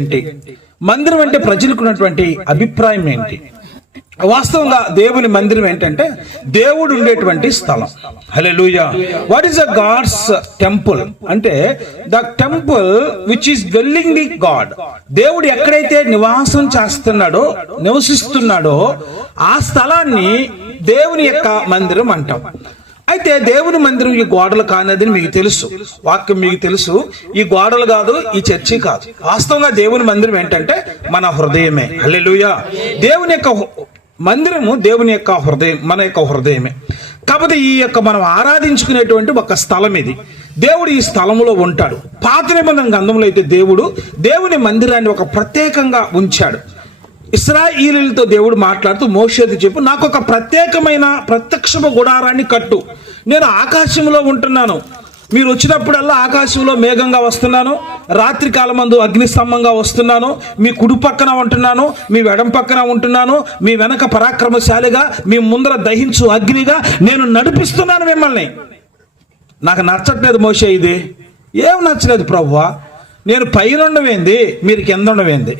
ఏంటి? మందిరం అంటే ప్రజలకు ఉన్నటువంటి అభిప్రాయం ఏంటి? వాస్తవంగా దేవుని మందిరం ఏంటంటే దేవుడు ఉండేటువంటి స్థలం. Hallelujah. What is the God's temple అంటే the temple which is dwelling the God. దేవుడు ఎక్కడైతే నివసిస్తున్నాడో ఆ స్థలాన్ని దేవుని యొక్క మందిరం అంటాం. అయితే దేవుని మందిరం ఈ గోడలు కానిదని మీకు తెలుసు, వాక్యం మీకు తెలుసు. ఈ గోడలు కాదు, ఈ చర్చి కాదు. వాస్తవంగా దేవుని మందిరం ఏంటంటే మన హృదయమే. హల్లెలూయా. దేవుని యొక్క మందిరము దేవుని యొక్క హృదయం, మన యొక్క హృదయమే. కాకపోతే ఈ యొక్క మనం ఆరాధించుకునేటువంటి ఒక స్థలం ఇది. దేవుడు ఈ స్థలంలో ఉంటాడు. పాత నిబంధన గ్రంథంలో అయితే దేవుడు దేవుని మందిరాన్ని ఒక ప్రత్యేకంగా ఉంచాడు. ఇశ్రాయేలీయులతో దేవుడు మాట్లాడుతూ మోషేతో చెప్పు, నాకు ఒక ప్రత్యేకమైన ప్రత్యక్షపు గుడారాన్ని కట్టు. నేను ఆకాశంలో ఉంటున్నాను, మీరు వచ్చినప్పుడల్లా ఆకాశంలో మేఘంగా వస్తున్నాను, రాత్రి కాలమందు అగ్నిస్తంభంగా వస్తున్నాను, మీ కుడి పక్కన ఉంటున్నాను, మీ ఎడం పక్కన ఉంటున్నాను, మీ వెనక పరాక్రమశాలిగా, మీ ముందర దహించు అగ్నిగా నేను నడిపిస్తున్నాను మిమ్మల్ని. నాకు నచ్చట్లేదు మోషే, ఇది ఏం నచ్చలేదు ప్రభువా. నేను పైన ఉండవేంది, మీరు కింద ఉండవేంది,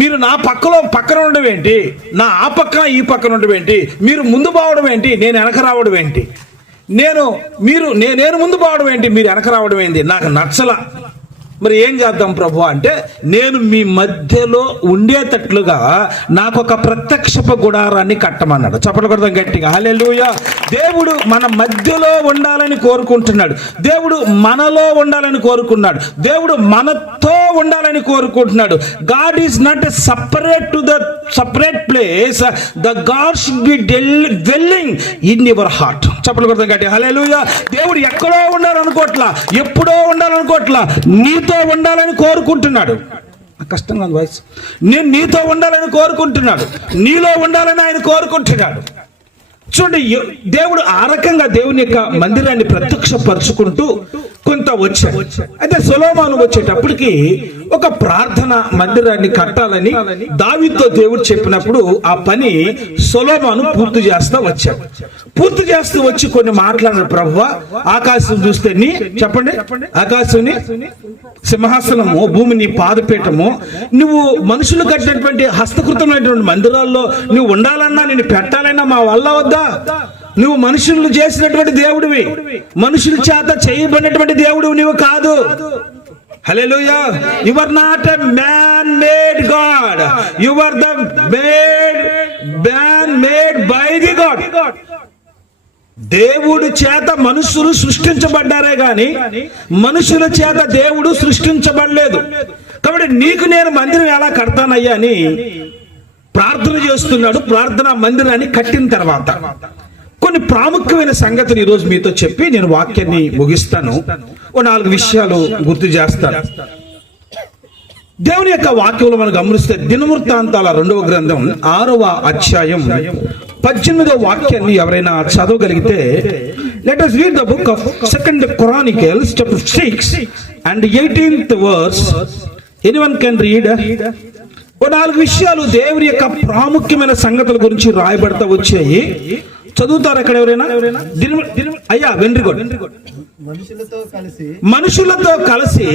మీరు నా పక్కన ఉండడం ఏంటి, నా ఆ పక్కన ఈ పక్కన ఉండడం ఏంటి, మీరు ముందు పోవడం ఏంటి, నేను వెనక రావడం ఏంటి, నేను ముందు పోవడం ఏంటి, మీరు వెనక రావడం ఏంటి, నాకు నచ్చల. మరి ఏం చేద్దాం ప్రభు అంటే, నేను మీ మధ్యలో ఉండేటట్లుగా నాకు ఒక ప్రత్యక్షపు గుడారాన్ని కట్టమన్నాడు. చప్పట్లు కొడదాం గట్టిగా. హల్లెలూయా. దేవుడు మన మధ్యలో ఉండాలని కోరుకుంటున్నాడు. దేవుడు మనలో ఉండాలని కోరుకున్నాడు. దేవుడు మనతో ఉండాలని కోరుకుంటున్నాడు. God is not a separate place. The God should be dwelling in your heart. చప్పట్లు కొడదాం గట్టిగా. హల్లెలూయా. దేవుడు ఎక్కడో ఉండాలనుకోవట్లా, ఎప్పుడో ఉండాలనుకోవట్లా, నీతో ఉండాలని కోరుకుంటున్నాడు. కష్టంగా వాయిస్. నేను నీతో ఉండాలని కోరుకుంటున్నాడు, నీలో ఉండాలని ఆయన కోరుకుంటున్నాడు. చూడండి, దేవుడు ఆ రకంగా దేవుని యొక్క మందిరాన్ని ప్రత్యక్షపరుచుకుంటూ కొంత వచ్చాడు. అయితే సొలొమోను వచ్చేటప్పటికి ఒక ప్రార్థన మందిరాన్ని కట్టాలని దావీదుతో దేవుడు చెప్పినప్పుడు ఆ పని సొలొమోను పూర్తి చేస్తూ వచ్చాడు. పూర్తి చేస్తూ వచ్చి కొన్ని మాట్లాడారు. ప్రభువా, ఆకాశం చూస్తే నీ చెప్పండి, ఆకాశం సింహాసనము, భూమి నీ పాదపీఠము. నువ్వు మనుషులు కట్టినటువంటి హస్తకృతమైనటువంటి మందిరాల్లో నువ్వు ఉండాలన్నా, నేను పెట్టాలన్నా మా వల్ల వద్దా? నువ్వు మనుషులు చేసినటువంటి దేవుడివి, మనుషుల చేత చేయబడినటువంటి దేవుడు నువ్వు కాదు. Hallelujah. You are not a man made God, you are the man made by the God. దేవుడి చేత మనుషులు సృష్టించబడ్డారే గాని మనుషుల చేత దేవుడు సృష్టించబడలేదు. కాబట్టి నీకు నేను మందిరం ఎలా కడతానయ్యా అని ప్రార్థన చేస్తున్నాడు. ప్రార్థనా మందిరాన్ని కట్టిన తర్వాత కొన్ని ప్రాముఖ్యమైన సంగతులు ఈరోజు మీతో చెప్పి నేను వాక్యాన్ని ముగిస్తాను. ఓ 4 విషయాలు గుర్తు చేస్తాను. దేవుని యొక్క వాక్యంలో మనం గమనిస్తే దినవృత్తాంతాల 2వ గ్రంథం 6వ అధ్యాయం 18వ వాక్యాన్ని ఎవరైనా చదవగలిగితే, let us read the book of 2nd Chronicles chapter 6 and 18th verse. Anyone can read? ఓ 4 విషయాలు దేవుని యొక్క ప్రాముఖ్యమైన సంగతుల గురించి రాయబడతా వచ్చాయి. చదువుతారు అక్కడ ఎవరైనా? అయ్యా వెరీ గుడ్. మనుషులతో కలిసి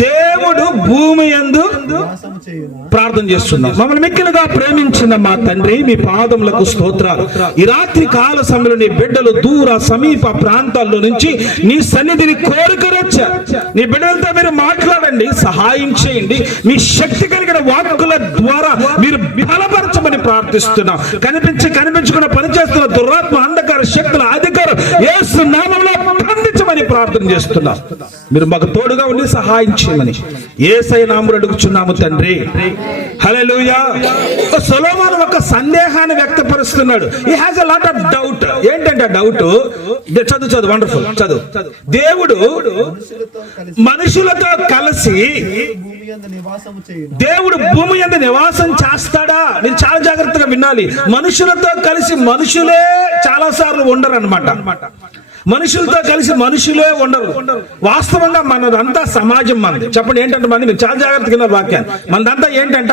దేవుడు భూమి యందు ప్రార్థన చేస్తున్నాం. మమ్మల్ని మిక్కిలుగా ప్రేమించిన మా తండ్రి, మీ పాదములకు స్తోత్రాలు. ఈ రాత్రి కాల సమయంలో నీ బిడ్డలు దూర సమీప ప్రాంతాల్లో నుంచి నీ సన్నిధిని కోరుకొనొచ్చారు. నీ బిడ్డలతో మీరు మాట్లాడండి, సహాయం చేయండి. మీ శక్తి కలిగిన వాక్కుల ద్వారా మీరు బలపరచమని ప్రార్థిస్తున్నాం. కనిపించకుండా పనిచేస్తున్న దురాత్మ, అంధకార శక్తుల అధికారం యేసు నామములో బంధించమని ప్రార్థన చేస్తున్నాం. మీరు మాకు తోడుగా ఉండి సహాయం చేయమని యేసయ్య నామములో అడుగుచున్నాము తండ్రి. హల్లెలూయా. సొలొమోను ఒక సందేహాన్ని వ్యక్తపరుస్తున్నాడు. He has a lot of doubt. ఏంటంటే డౌట్? చదువు వండర్ఫుల్ చదువు. దేవుడు మనుషులతో కలిసి దేవుడు భూమి యందు నివాసం చేస్తాడా? నేను చాలా జాగ్రత్తగా వినాలి. మనుషులతో కలిసి మనుషులే చాలా సార్లు ఉండరు అన్నమాట. మనుషులతో కలిసి మనుషులే ఉండరు. వాస్తవంగా మనదంతా సమాజం. మనది చెప్పండి ఏంటంటే, మంది మీరు చాలా జాగ్రత్తగా విన్నారు వాక్యాన్ని. మనదంతా ఏంటంట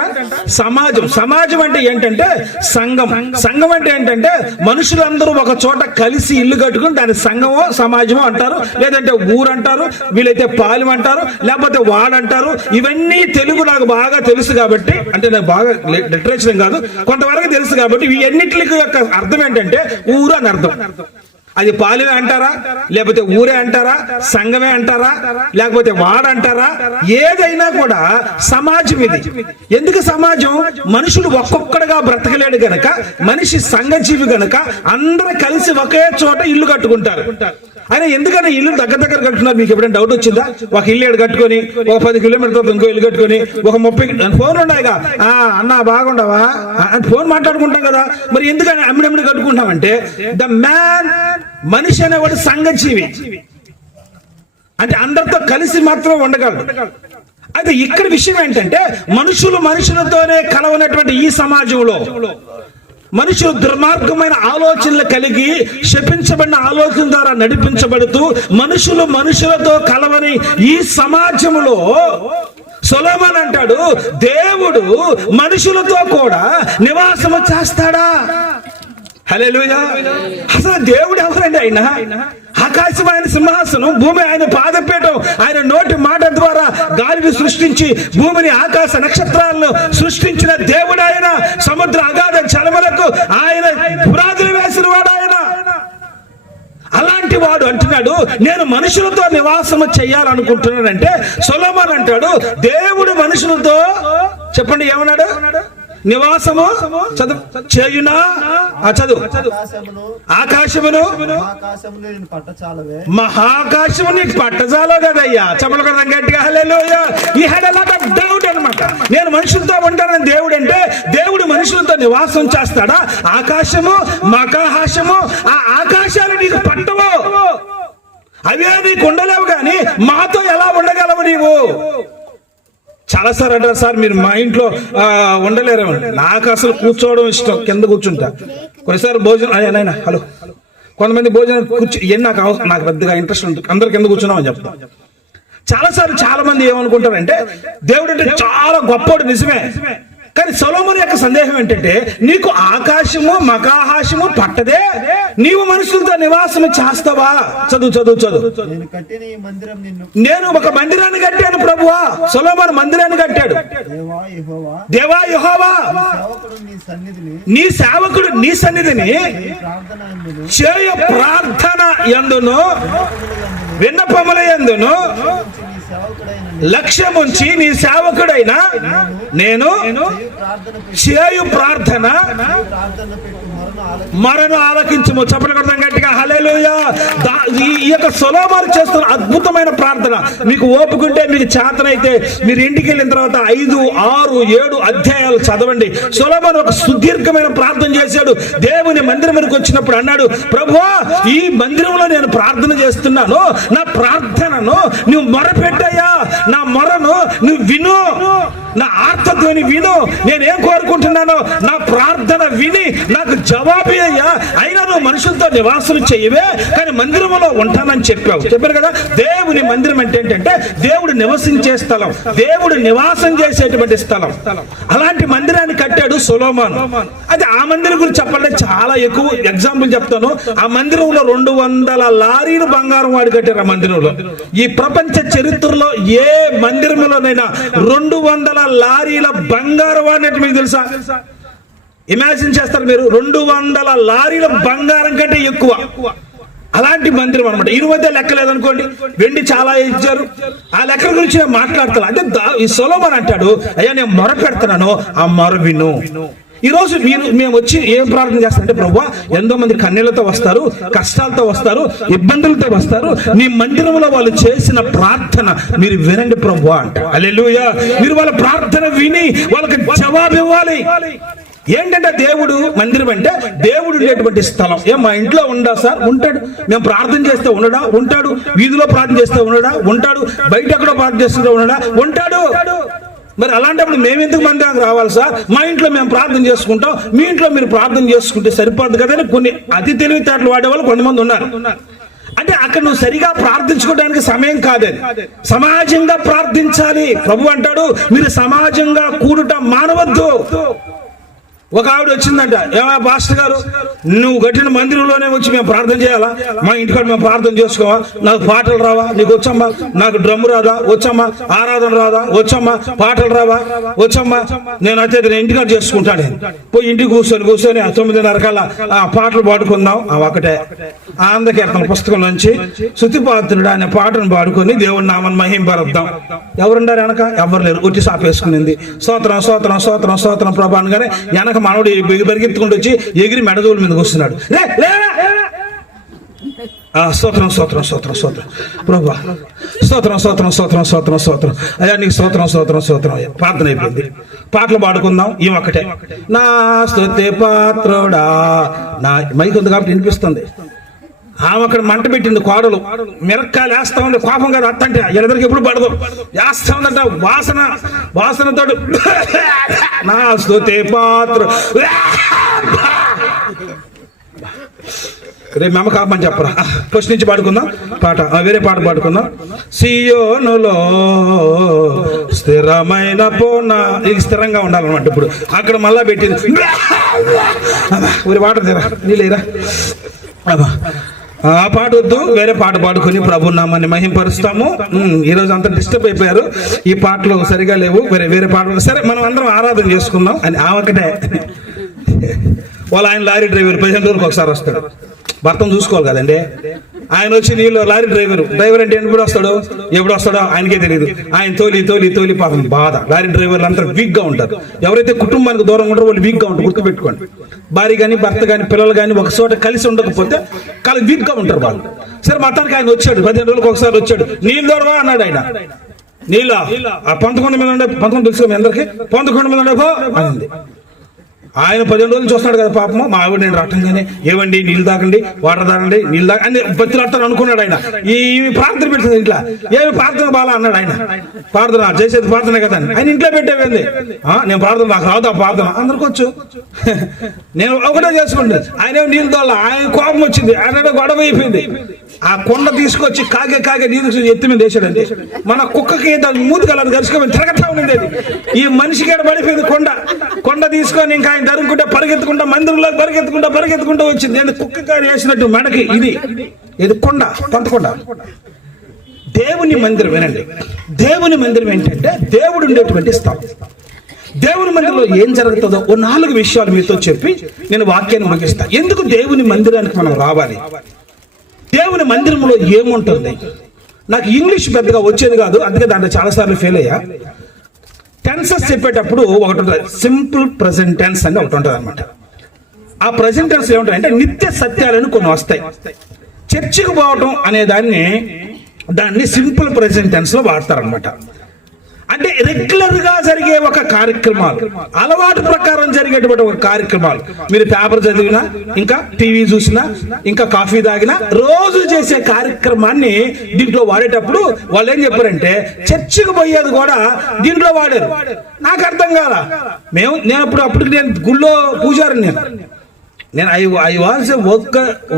సమాజం. సమాజం అంటే ఏంటంటే సంఘం. సంఘం అంటే ఏంటంటే మనుషులందరూ ఒక చోట కలిసి ఇల్లు కట్టుకుని దాని సంఘమో సమాజమో అంటారు, లేదంటే ఊరు అంటారు, వీలైతే పాలెం అంటారు, లేకపోతే వాడంటారు. ఇవన్నీ తెలుగు నాకు బాగా తెలుసు కాబట్టి, అంటే నాకు బాగా లిటరేచర్ కాదు కొంతవరకు తెలుసు కాబట్టి, ఈ ఎన్నిటికి యొక్క అర్థం ఏంటంటే ఊరు అని అర్థం. అది పాలెమే అంటారా, లేకపోతే ఊరే అంటారా, సంఘమే అంటారా, లేకపోతే వాడంటారా, ఏదైనా కూడా సమాజం ఇది. ఎందుకు సమాజం? మనుషులు ఒక్కొక్కడుగా బ్రతకలేడు గనక, మనిషి సంఘజీవి గనక అందరూ కలిసి ఒకే చోట ఇల్లు కట్టుకుంటారు. అయినా ఎందుకని ఇల్లు దగ్గర దగ్గర కట్టుకున్నారు? మీకు ఎప్పుడైనా డౌట్ వచ్చిందా? ఒక ఇల్లు ఏడు కట్టుకొని ఒక 10 కిలోమీటర్ల ఇంకో ఇల్లు కట్టుకొని ఒక 30 ఫోన్లు ఉన్నాయిగా, అన్నా బాగుండవా అని ఫోన్ మాట్లాడుకుంటాం కదా. మరి ఎందుకని అమ్మిడమ్మిడి కట్టుకుంటామంటే, ద మ్యాన్, మనిషి అనేవాడు సంఘజీవి, అంటే అందరితో కలిసి మాత్రం ఉండగలడు. అయితే ఇక్కడ విషయం ఏంటంటే, మనుషులు మనుషులతోనే కలవనటువంటి ఈ సమాజంలో మనుషులు దుర్మార్గమైన ఆలోచనలు కలిగి శపించబడిన ఆలోచన ద్వారా నడిపించబడుతూ మనుషులు మనుషులతో కలవని ఈ సమాజంలో సొలొమోను అంటాడు, దేవుడు మనుషులతో కూడా నివాసము చేస్తాడా? హల్లెలూయా. అసలు దేవుడు ఎవరండి? ఆయన ఆకాశం ఆయన సింహాసనం, భూమి ఆయన పాదపీఠం. ఆయన నోటి మాట ద్వారా గాలిని సృష్టించి భూమిని, ఆకాశ నక్షత్రాలను సృష్టించిన దేవుడు ఆయన. సముద్ర అగాధ జలములకు ఆయన పునాదులు వేసిన వాడు ఆయన. అలాంటి వాడు అంటున్నాడు, నేను మనుషులతో నివాసము చేయాలనుకుంటున్నానంటే, సొలొమోను అంటాడు, దేవుడు మనుషులతో, చెప్పండి ఏమన్నాడు? నివాసము చేయునా? చదువు. ఆకాశమును మహాకాశము నీకు పట్టచాలో కదయ్యా. చెప్పలు కదా గట్టిగా హల్లెలూయా. ఈ had a lot of doubt అన్నమాట. నేను మనుషులతో ఉంటానని దేవుడు అంటే, దేవుడు మనుషులతో నివాసం చేస్తాడా? ఆకాశము మహాకాశము, ఆ ఆకాశాలు నీకు పట్టవు, అవే నీకు ఉండలేవు. కానీ మాతో ఎలా ఉండగలవు నీవు? చాలా సార్ అంటారు, సార్ మీరు మా ఇంట్లో ఉండలేరేమో. నాకు అసలు కూర్చోవడం ఇష్టం, కింద కూర్చుంటా. కొన్నిసార్లు భోజనం అయినా హలో కొంతమంది భోజనం నాకు పెద్దగా ఇంట్రెస్ట్ ఉంటుంది, అందరు కింద కూర్చున్నామని చెప్తాం. చాలాసార్లు చాలా మంది ఏమనుకుంటారంటే, దేవుడు అంటే చాలా గొప్పోడు, నిజమే. కానీ సొలొమోను యొక్క సందేహం ఏంటంటే, నీకు ఆకాశము మహాకాశము పట్టదే, నీవు మనుషులతో నివాసము చేస్తావా? చదువు చదువు చదువు. నేను ఒక మందిరాన్ని కట్టాను ప్రభువా. సొలొమోను మందిరాన్ని కట్టాడు. దేవా యెహోవా, నీ సేవకుడు నీ సన్నిధిని చేయు ప్రార్థన యందును విన్నపముల యందును లక్ష్యముంచి నీ సేవకుడైన నేను చేయు ప్రార్థన మరను ఆలకించుము. చెప్పండి కొడతాం గట్టిగా హల్లెలూయా. ఈ యొక్క సొలొమోను చేస్తున్న అద్భుతమైన ప్రార్థన, మీకు ఓపుకుంటే, మీకు చేతనైతే మీరు ఇంటికి వెళ్ళిన తర్వాత 5, 6, 7 అధ్యాయాలు చదవండి. సొలొమోను ఒక సుదీర్ఘమైన ప్రార్థన చేశాడు. దేవుని మందిరానికి వచ్చినప్పుడు అన్నాడు, ప్రభువా, ఈ మందిరంలో నేను ప్రార్థన చేస్తున్నాను, నా ప్రార్థనను నువ్వు మొరపెట్టయ్యా, నా మొరను నువ్వు విను, నా ఆర్తధ్వని విను, నేనేం కోరుకుంటున్నానో నా ప్రార్థన విని నాకు జవాబు అయ్యా. అయినా నువ్వు మనుషులతో నివాసం చేయవే, కానీ మందిరంలో ఉంటానని చెప్పారు కదా. దేవుని మందిరం అంటే ఏంటంటే దేవుడు నివసించే స్థలం, దేవుడు నివాసం చేసేటువంటి స్థలం. అలాంటి మందిరాన్ని కట్టాడు సొలొమోను. అయితే ఆ మందిరం గురించి చెప్పాలంటే చాలా ఎక్కువ ఎగ్జాంపుల్ చెప్తాను. ఆ మందిరంలో 200 లారీలు బంగారం వాడు కట్టారు. ఆ మందిరంలో ఈ ప్రపంచ చరిత్రలో ఏ మందిరంలోనైనా 200 లారీల బంగారం వాడినట్టు మీకు తెలుసా? ఇమాజిన్ చేస్తారు మీరు, 200 లారీల బంగారం కంటే ఎక్కువ. అలాంటి మందిరం అనమాట. ఈ మధ్య లెక్క లేదనుకోండి, వెండి చాలా ఇచ్చారు. ఆ లెక్కల గురించి నేను మాట్లాడతాను. అంటే ఈ సొలొమోను అంటాడు, అయ్యా నేను మొర పెడుతున్నాను, ఆ మొర విను. ఈ రోజు మేము వచ్చి ఏం ప్రార్థన చేస్తారంటే, ప్రభువా, ఎంతో మంది కన్నీళ్లతో వస్తారు, కష్టాలతో వస్తారు, ఇబ్బందులతో వస్తారు, నీ మందిరంలో వాళ్ళు చేసిన ప్రార్థన మీరు వినండి ప్రభువా అంట. హల్లెలూయా. మీరు వాళ్ళ ప్రార్థన విని వాళ్ళకి జవాబు ఇవ్వాలి. ఏంటంటే దేవుడు మందిరం అంటే దేవుడు ఉండేటువంటి స్థలం. మా ఇంట్లో ఉండా సార్? ఉంటాడు. మేము ప్రార్థన చేస్తే ఉండడా? ఉంటాడు. వీధిలో ప్రార్థన చేస్తే ఉండడా? ఉంటాడు. బయట ఎక్కడో ప్రార్థన చేస్తే ఉండడా? ఉంటాడు. మరి అలాంటప్పుడు మేము ఎందుకు మందిరానికి రావాలి సార్? మా ఇంట్లో మేము ప్రార్థన చేసుకుంటాం, మీ ఇంట్లో మీరు ప్రార్థన చేసుకుంటే సరిపోదు కదా అని కొన్ని అతి తెలివితేటలు వాడేవాళ్ళు కొంతమంది ఉన్నారు. అంటే అక్కడ నువ్వు సరిగా ప్రార్థించుకోవడానికి సమయం కాదని, సమాజంగా ప్రార్థించాలి. ప్రభు అంటాడు, మీరు సమాజంగా కూడుట మానవద్దు. ఒక ఆవిడ వచ్చిందంట, ఏమా పాస్టర్ గారు, నువ్వు కట్టిన మందిరంలోనే వచ్చి మేము ప్రార్థన చేయాలా? మా ఇంటికాడ మేము ప్రార్థన చేసుకోవా? నాకు పాటలు రావా? నీకు వచ్చమ్మా? నాకు డ్రమ్ము రాదా? వచ్చమ్మా. ఆరాధన రాదా? వచ్చమ్మా. పాటలు రావా? వచ్చమ్మా. నేను అయితే నేను ఇంటికాడ చేసుకుంటాను. పోయి ఇంటికి కూర్చొని 9:30 కల్లా ఆ పాటలు పాడుకుందాం. ఒకటే ఆనందకీర్తన పుస్తకం నుంచి స్తుతిపాత్రుడు అనే పాటను పాడుకొని దేవుని నామని మహింపరుద్దాం. ఎవరుండారు వెనక? ఎవరు లేరు. ఒట్టి సాపేసుకునింది. స్తోత్రం స్తోత్రం స్తోత్రం స్తోత్రం ప్రభా అనగానే వెనక మనోడు పరిగెత్తుకుంటూ వచ్చి ఎగిరి మెడదోలు మీదకి వస్తున్నాడు. స్తోత్రం స్తోత్రం స్తోత్రం స్తోత్రం ప్రభా, స్తోత్రం స్తోత్రం స్తోత్రం స్తోత్రం స్తోత్రం అయ్యా, నీకు స్తోత్రం స్తోత్రం స్తోత్రం అయ్యా. ప్రార్థన అయిపోయింది. పాటలు పాడుకుందాం. ఈ ఒక్కటే, నా స్తుతి పాత్రుడా. నా మైక్ ఉంది కాబట్టి వినిపిస్తుంది. ఆమె అక్కడ మంట పెట్టింది. కోడలు మిరక్కాయలు వేస్తా ఉంది. కోపం కాదు, అత్తంటే ఎదురికి ఎప్పుడు పడదు. వేస్తా ఉందంట. వాసనతో నా స్తుతి పాత్ర. రేపు మెమ్మ కాపమని చెప్పరా. ఫస్ట్ నుంచి పాడుకుందాం పాట. వేరే పాట పాడుకుందాం. సియోనులో స్థిరమైన పోన. ఇది స్థిరంగా ఉండాలన్నమాట. ఇప్పుడు అక్కడ మళ్ళా పెట్టింది. ఊరి వాటర్ తీరా, నీళ్ళేరా. ఆ పాట వద్దు, వేరే పాట పాడుకొని ప్రభు నామాన్ని మహింపరుస్తాము. ఈరోజు అంతా డిస్టర్బ్ అయిపోయారు. ఈ పాటలు సరిగా లేవు, వేరే పాటలు. సరే, మనం అందరం ఆరాధన చేసుకుందాం అని. ఒకటే ఆయన లారీ డ్రైవర్ 15 రోజులకు ఒకసారి వస్తాడు. భర్తను చూసుకోవాలి కదండి. ఆయన వచ్చి నీళ్ళు లారీ డ్రైవర్ అంటే ఎప్పుడు వస్తాడో ఆయనకే తెలియదు. ఆయన తోలి పాపం బాధ. లారీ డ్రైవర్లు అంతా వీక్ గా ఉంటారు. ఎవరైతే కుటుంబానికి దూరంగా ఉంటారో వాళ్ళు వీక్ గా ఉంటారు. గుర్తుపెట్టుకోండి. భార్య కానీ భర్త కానీ పిల్లలు కానీ ఒక చోట కలిసి ఉండకపోతే వీక్ గా ఉంటారు వాళ్ళు. సరే, మొత్తానికి ఆయన వచ్చాడు. 15 రోజులకు ఒకసారి వచ్చాడు. నీళ్ళు దూరవా అన్నాడు ఆయన. నీళ్ళ 11 మంది ఉండే, 11 తెలుసు మీ అందరికి, 11 మంది ఉండే పో అనింది. ఆయన 15 రోజులు చూస్తున్నాడు కదా పాపము. మా ఆవిడ నేను రావటంగానే, ఏవండి నీళ్ళు తాగండి, వాటర్ తాగండి, నీళ్ళు తాగ అని బతిలాడతాను అనుకున్నాడు ఆయన. ఈ ప్రార్థన పెట్టింది ఇంట్లో. ఏమి ప్రార్థన బాలా అన్నాడు ఆయన. ప్రార్థన చేసేది ప్రార్థన కదా అని. ఆయన ఇంట్లో పెట్టేవేంది. నేను ప్రార్థన, నాకు రాదు ఆ ప్రార్థన. అందరికొచ్చు, నేను ఒకటే చేసుకుంటాను. ఆయన నీళ్ళు తోల. ఆయన కోపం వచ్చింది. ఆయన గొడవ అయిపోయింది. ఆ కొండ తీసుకొచ్చి కాగే నీరు ఎత్తి మీద వేసాడండి. మన కుక్కకి దాని మూతి కలదు కలుసుకొని తిరగతా ఉండేది. ఈ మనిషికి పడిపోయింది కొండ తీసుకొని. ఇంకా ఆయన ధరుకుంటే పరిగెత్తుకుంటా మందిరంలో పరిగెత్తుకుంటా వచ్చింది. నేను కుక్క కాని వేసినట్టు మెడకి. ఇది కొండ, పంతకొండ. దేవుని మందిరం. వినండి, దేవుని మందిరం ఏంటంటే దేవుడు ఉండేటువంటి స్థలం. దేవుని మందిరంలో ఏం జరుగుతుందో 4 విషయాలు మీతో చెప్పి నేను వాక్యాన్ని ముగిస్తా. ఎందుకు దేవుని మందిరానికి మనం రావాలి? దేవుని మందిరంలో ఏముంటుంది? నాకు ఇంగ్లీష్ పెద్దగా వచ్చేది కాదు, అందుకే దాంట్లో చాలాసార్లు ఫెయిల్ అయ్యా. టెన్సెస్ చెప్పేటప్పుడు ఒకటి ఉంటుంది, సింపుల్ ప్రెజెంట్ టెన్స్ అని ఒకటి ఉంటుంది అనమాట. ఆ ప్రెజెంట్ టెన్స్ ఏముంటాయంటే నిత్య సత్యాలను కొన్ని వస్తాయి. చర్చికి పోవటం అనే దాన్ని సింపుల్ ప్రెజెంట్ టెన్స్ లో వాడతారనమాట. అంటే రెగ్యులర్ గా జరిగే ఒక కార్యక్రమాలు, అలవాటు ప్రకారం జరిగేటువంటి ఒక కార్యక్రమాలు. మీరు పేపర్ చదివినా, ఇంకా టీవీ చూసినా, ఇంకా కాఫీ తాగినా, రోజు చేసే కార్యక్రమాన్ని దీంట్లో వాడేటప్పుడు వాళ్ళు ఏం చెప్పారంటే చర్చికి పోయేది కూడా దీంట్లో వాడారు. నాకు అర్థం కాల. నేను అప్పటికి నేను గుళ్ళో పూజారిని. నేను I was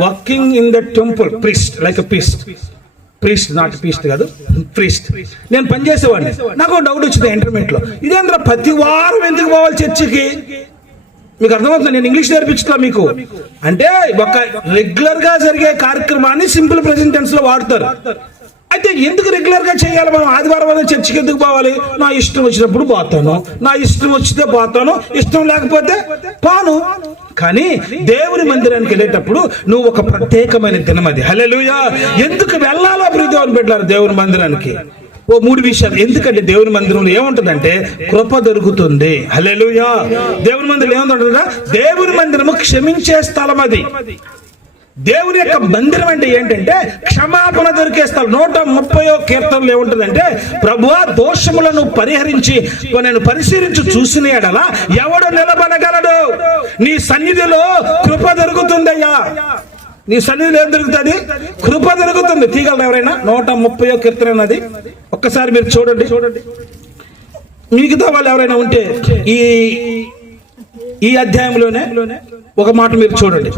working in the temple priest, like a priest not piest కాదు, ప్రీస్ట్. నేను పనిచేసేవాడిని. నాకు డౌట్ వచ్చింది ఇంటర్మీడియట్ లో. ఇదేంద్ర ప్రతి వారం ఎందుకు పోవాలి చర్చికి? మీకు అర్థమవుతుంది. నేను ఇంగ్లీష్ నేర్పించట్లా మీకు. అంటే ఒక రెగ్యులర్ గా జరిగే కార్యక్రమాన్ని సింపుల్ ప్రెజెంట్ టెన్స్ లో వాడతారు. అయితే ఎందుకు రెగ్యులర్ గా చేయాలి? మనం ఆదివారం చర్చికి ఎందుకు పోవాలి? నా ఇష్టం వచ్చినప్పుడు పోతాను, నా ఇష్టం వచ్చితే పోతాను, ఇష్టం లేకపోతే పోను. కానీ దేవుని మందిరానికి వెళ్ళేటప్పుడు నువ్వు ఒక ప్రత్యేకమైన దినం అది. హల్లెలూయా. ఎందుకు వెళ్ళాలో ప్రియదేవుని బిడ్డలారా దేవుని మందిరానికి? 3 విషయాలు. ఎందుకంటే దేవుని మందిరంలో ఏముంటుందంటే కృప దొరుకుతుంది. హల్లెలూయా. దేవుని మందిరం ఏముంటుందా? దేవుని మందిరము క్షమించే స్థలం అది. దేవుని యొక్క మందిరం అంటే ఏంటంటే క్షమాపణ దొరికే స్థలం. 130వ కీర్తనలో ఏముంటుందంటే, ప్రభువా దోషములను పరిహరించి నేను పరిశీలించి చూసిన ఎడల ఎవడు నిలబడగలడు? నీ సన్నిధిలో కృప దొరుకుతుందయ్యా. నీ సన్నిధిలో ఏం దొరుకుతుంది? కృప దొరుకుతుంది. తీగలరు ఎవరైనా? 130వ కీర్తన అన్నది ఒక్కసారి మీరు చూడండి. మిగతా వాళ్ళు ఎవరైనా ఉంటే ఈ అధ్యాయంలోనే ఒక మాట మీరు చూడండి.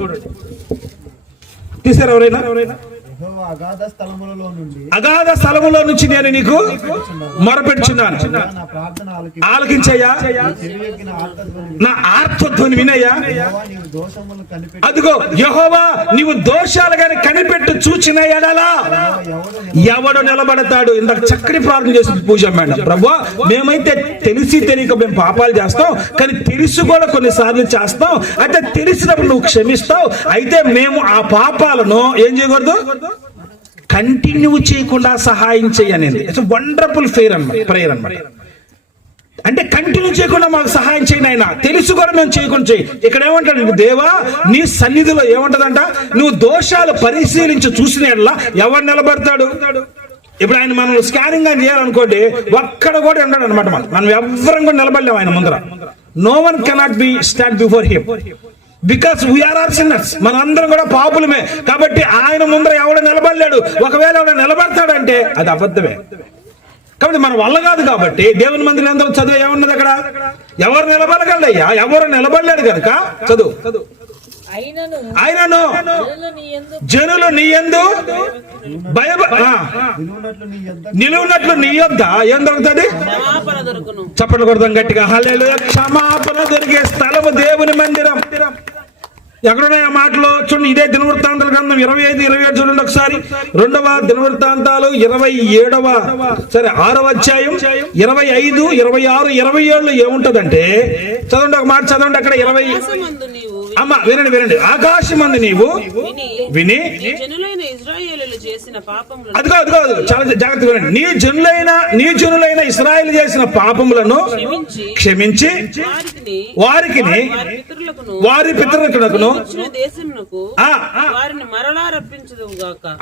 తీసారు ఎవరైనా? యెహోవా అగాధ స్థలములో నుంచి నేను నీకు మొరపెట్టుచున్నాను. నా ప్రార్థన ఆలకించయ్యా, చెవియొగ్గిన ఆర్తధ్వని నా ఆర్తధ్వని వినయ్యా. యెహోవా నీవు దోషములను కనిపెట్టి అదిగో యెహోవా నీవు దోషాలు గాని కనిపెట్టు చూచిన ఎడలా ఎవడు నిలబడతాడు. ఇందాక చక్కటి ప్రార్థన చేసింది పూజ మేడం. ప్రభువా మేమైతే తెలిసి తెలియక మేము పాపాలు చేస్తాం, కానీ తెలుసు కూడా కొన్నిసార్లు చేస్తాం. అయితే తెలిసినప్పుడు నువ్వు క్షమిస్తావు. అయితే మేము ఆ పాపాలను ఏం చేయకూడదు, కంటిన్యూ చేయకుండా సహాయం చేయనేది. ఇట్స్ వండర్ఫుల్ ప్రేయర్ అన్నమాట. అంటే కంటిన్యూ చేయకుండా మాకు సహాయం చేయను ఆయన, తెలుసు కూడా మేము చేయకుండా చేయి. ఇక్కడ ఏమంటాడు, దేవా నీ సన్నిధిలో ఏమంటదంట, నువ్వు దోషాలు పరిశీలించి చూసిన ఎడలా ఎవరు నిలబడతాడు. ఇప్పుడు ఆయన మనం స్కానింగ్ అని చేయాలనుకోండి, ఒక్కడ కూడా ఉండడు అనమాట. మనం ఎవ్వరం కూడా నిలబడలేము ఆయన ముందర. No one cannot be stand before him because we are are sinners. మనం అందరం కూడా పాపులమే. కాబట్టి ఆయన ముందర ఎవడు నిలబడలేడు. ఒకవేళ ఎవడు నిలబడతాడంటే అది అబద్ధమే. కాబట్టి మన వల్ల కాదు. కాబట్టి దేవుని మందిరం అందరూ చదువు ఏమన్నది అక్కడ, ఎవరు నిలబడగలయ్యా, ఎవరు నిలబడలేడు కనుక చదువు. ఆయనను జనులు నీ యందు నిలువునట్లు నీ యొద్ద ఏం దొరుకుతుంది, చప్పట్లు కొడదాం గట్టిగా. హల్లెలూయా. క్షమాపణ దొరికే స్థలము దేవుని మందిరం. ఎక్కడున్నాయి ఆ మాటలో చూడండి. ఇదే దినవృత్తాంతాల గ్రంథం 25-27 చూడండి ఒకసారి. 2వ దినవృత్తాంతాలు 27వ 6వ అధ్యాయం 25, 26, 27 ఏముంటదంటే చదవండి, ఒక మాట చదవండి అక్కడ. 20 అమ్మ వినండి. ఆకాశమందు నీవు విని అదిగో చాలా జాగ్రత్త వినండి. నీ జనులైన ఇశ్రాయేలు చేసిన పాపములను క్షమించి వారికి వారి పితరులకును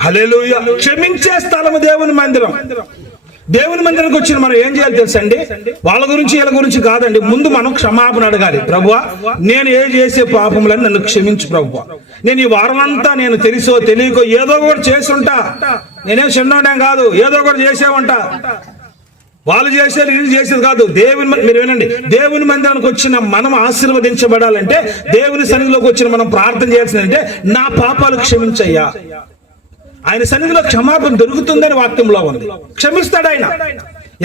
హల్లెలూయా. క్షమించే స్థలము దేవుని మందిరం. దేవుని మందిరానికి వచ్చిన మనం ఏం చేయాలి తెలుసండి, వాళ్ళ గురించి వీళ్ళ గురించి కాదండి. ముందు మనం క్షమాపణ అడగాలి. ప్రభువా నేను ఏ చేసే పాపములని నన్ను క్షమించు ప్రభువా. నేను ఈ వారం అంతా నేను తెలుసో తెలియకో ఏదో కూడా చేసి ఉంటా. నేనేం చిన్నోడే కాదు, ఏదో కూడా చేసేవంటా. వాళ్ళు చేసేది ఇది చేసేది కాదు. మీరు వినండి, దేవుని మందిరానికి వచ్చిన మనం ఆశీర్వదించబడాలంటే, దేవుని సన్నిధిలోకి వచ్చిన మనం ప్రార్థన చేయాల్సిందంటే, నా పాపాలు క్షమించయ్యా. ఆయన సన్నిధిలో క్షమాపణ దొరుకుతుందని వాక్యంలో ఉంది. క్షమిస్తాడు ఆయన.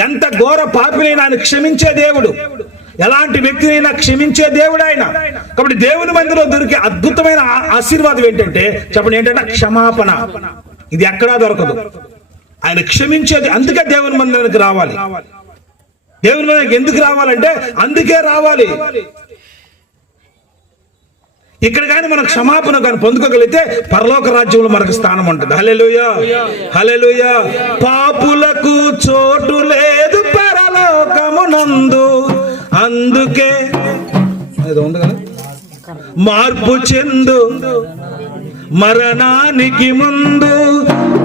ఎంత ఘోర పాపినైనా ఆయన క్షమించే దేవుడు. ఎలాంటి వ్యక్తినైనా క్షమించే దేవుడు ఆయన. కాబట్టి దేవుని మందిరంలో దొరికే అద్భుతమైన ఆశీర్వాదం ఏంటంటే చెప్పండి, ఏంటంటే క్షమాపణ. ఇది ఎక్కడా దొరకదు. ఆయన క్షమించేది. అందుకే దేవుని మందిరానికి రావాలి. దేవుని మందిరానికి ఎందుకు రావాలంటే అందుకే రావాలి. ఇక్కడ కానీ మనం క్షమాపణ కానీ పొందుకోగలిగితే పరలోక రాజ్యంలో మనకు స్థానం ఉంటుంది. హల్లెలూయా, హల్లెలూయా. పాపులకు చోటు లేదు పరలోకమునందు, అందుకే ఉంది కదా, మార్పు చెందు మరణానికి ముందు.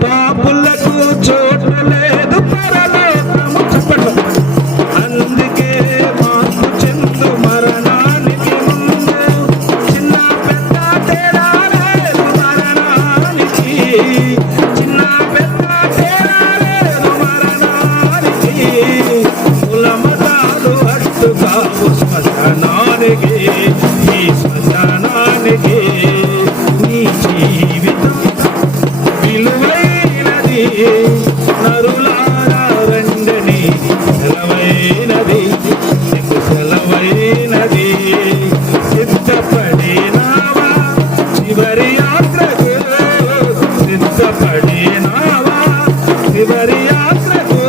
పాపులకు చోటు లేదు పరలోకము, చెప్పండి. అందుకే మార్పు చెందు మరణానికి ముందు. చిన్న పెద్ద తేడా లేదు మరణానికి, చిన్న పెద్ద తేడా లేదు మరణానికి. కులమతాలు అడ్డు కావు శ్మశానానికి, ఈ శ్మశానానికి. నీ జీవితం విలువైనది, నరులారా రండని సెలవైనది, సెలవైనది. సిద్ధపడినావా చివరి యాత్రకు, సిద్ధపడినావా చివరి యాత్రకు.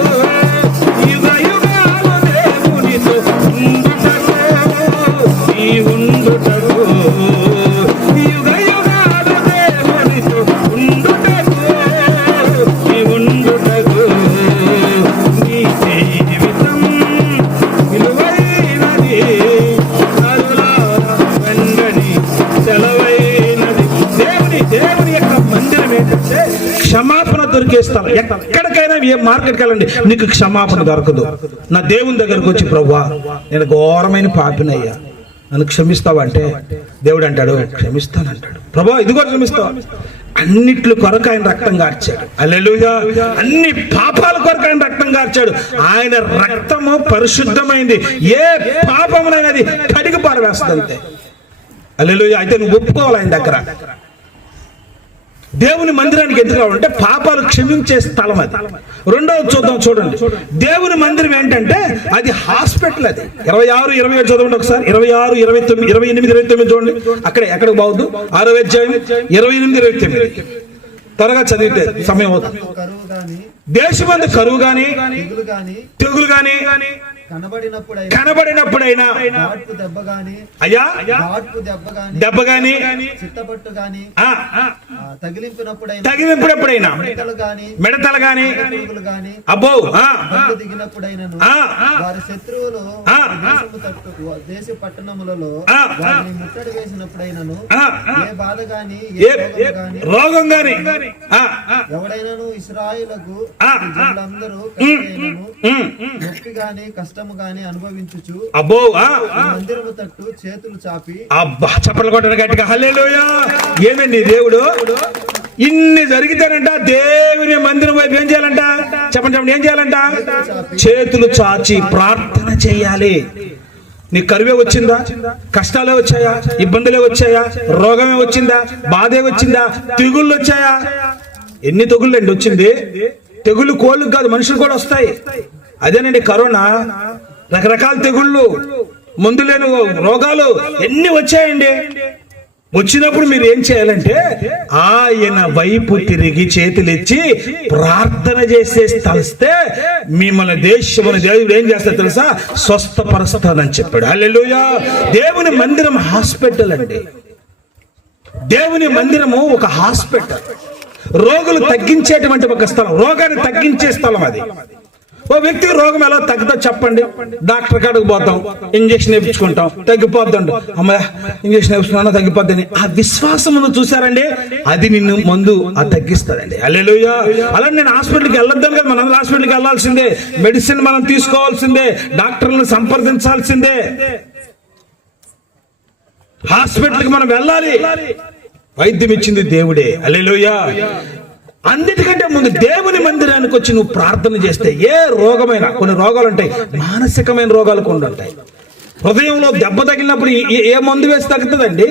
యుగ యుగాలు దేవునితో ఉండుటకు, నీ ఉండుటకు. యుగ యుగాలు దేవునితో ఉండుటకు, నీ ఉండుటకు. నీ జీవితం విలువైనది, నరులారా వెండని సెలవైనది. దేవుని యొక్క మందిరం ఏంటంటే క్షమాపణ దొరికే స్థలం. ఎక్కడికైనా ఏ మార్కెట్కి వెళ్ళండి, నీకు క్షమాపణ దొరకదు. నా దేవుని దగ్గరకు వచ్చి ప్రభువా నేను ఘోరమైన పాపినయ్యా, నన్ను క్షమిస్తావా అంటే దేవుడు అంటాడు క్షమిస్తానంటాడు. ప్రభువా ఇది కూడా క్షమిస్తావా? అన్నిట్లు కొరకు ఆయన రక్తం కార్చాడు. హల్లెలూయా. అన్ని పాపాల కొరకు ఆయన రక్తం కార్చాడు. ఆయన రక్తము పరిశుద్ధమైంది. ఏ పాపమునైనది కడిగి పారవేస్తుంది అంతే. హల్లెలూయా. అయితే నువ్వు ఒప్పుకోవాలి ఆయన దగ్గర. దేవుని మందిరానికి ఎందుకు రావాలంటే పాపాలు క్షమించే స్థలం అది. రెండవది చూడండి. దేవుని మందిరం ఏంటంటే అది హాస్పిటల్. అది 26, 27 చదవండి ఒకసారి. 26, 29, 28, 29 చూడండి. ఎక్కడికి బాగుంది? 6వ అధ్యాయం 28, 29 త్వరగా చదివితే సమయం అవుతుంది. కరువు గాని, దేశమందు కరువు గాని, తెగులు గాని కనబడినప్పుడైనా, దెబ్బ గాని, చిత్తపట్టు గాని, తగిలింపుడప్పుడైనా, మిడతలు గాని, అబ్బో దిగినప్పుడైనను వారి శత్రువులు దేశ పట్టణములలో ముట్టడి వేసినప్పుడైనను ఏ బాధ గాని, రోగం గాని ఎవడైనాను ఇశ్రాయేలుకు జనులందరూ నొప్పి గాని కష్టము గాని అనుభవించుచు అబ్బో మందిరము తట్టు చేతులు చాపి, అబ్బా చప్పట్లు కొట్టడం గట్టిగా హల్లెలూయా. ఏమండి దేవుడు ఇన్ని జరిగితేనంట దేవుని మందిరం వైపు ఏం చేయాలంట? చెప్పండి ఏం చేయాలంట? చేతులు చాచి ప్రార్థన చేయాలి. నీ కరువే వచ్చిందా? కష్టాలే వచ్చాయా? ఇబ్బందులే వచ్చాయా? రోగమే వచ్చిందా? బాధే వచ్చిందా? తెగుళ్ళు వచ్చాయా? ఎన్ని తెగుళ్ళండి వచ్చింది? తెగుళ్ళు కోళ్ళకు కాదు, మనుషులు కూడా వస్తాయి. అదేనండి కరోనా, రకరకాల తెగుళ్ళు, మందు లేని రోగాలు ఎన్ని వచ్చాయండి. వచ్చినప్పుడు మీరు ఏం చేయాలంటే ఆయన వైపు తిరిగి చేతులెచ్చి ప్రార్థన చేసే తలిస్తే మిమ్మల్ని దేవుడు ఏం చేస్తాడు తెలుసా? స్వస్థపరుస్తానని చెప్పాడు. హల్లెలూయా. దేవుని మందిరం హాస్పిటల్ అండి. దేవుని మందిరము ఒక హాస్పిటల్. రోగులు తగ్గించేటువంటి ఒక స్థలం, రోగాన్ని తగ్గించే స్థలం అది. ఓ వ్యక్తికి రోగం ఎలా తగ్గుతా చెప్పండి? డాక్టర్ కాడికి పోతాం, ఇంజక్షన్ వేయించుకుంటాం, తగ్గిపోద్దండి. అమ్మాయి ఇంజక్షన్ వేసుకున్నా తగ్గిపోద్దని ఆ విశ్వాసమును చూసారండి, అది నిన్ను మందు తగ్గిస్తాడండి. హల్లెలూయా. అలా నేను హాస్పిటల్కి వెళ్ళొద్దాం కదా, మనం హాస్పిటల్కి వెళ్ళాల్సిందే, మెడిసిన్ మనం తీసుకోవాల్సిందే, డాక్టర్లను సంప్రదించాల్సిందే, హాస్పిటల్కి మనం వెళ్ళాలి. వైద్యం ఇచ్చింది దేవుడే. హల్లెలూయా. అన్నిటికంటే ముందు దేవుని మందిరానికి వచ్చి నువ్వు ప్రార్థన చేస్తే ఏ రోగమైనా, కొన్ని రోగాలు ఉంటాయి, మానసికమైన రోగాలు కొన్ని ఉంటాయి. హృదయంలో దెబ్బ తగిలినప్పుడు ఏ మందు వేసి తగ్గుతుందండి?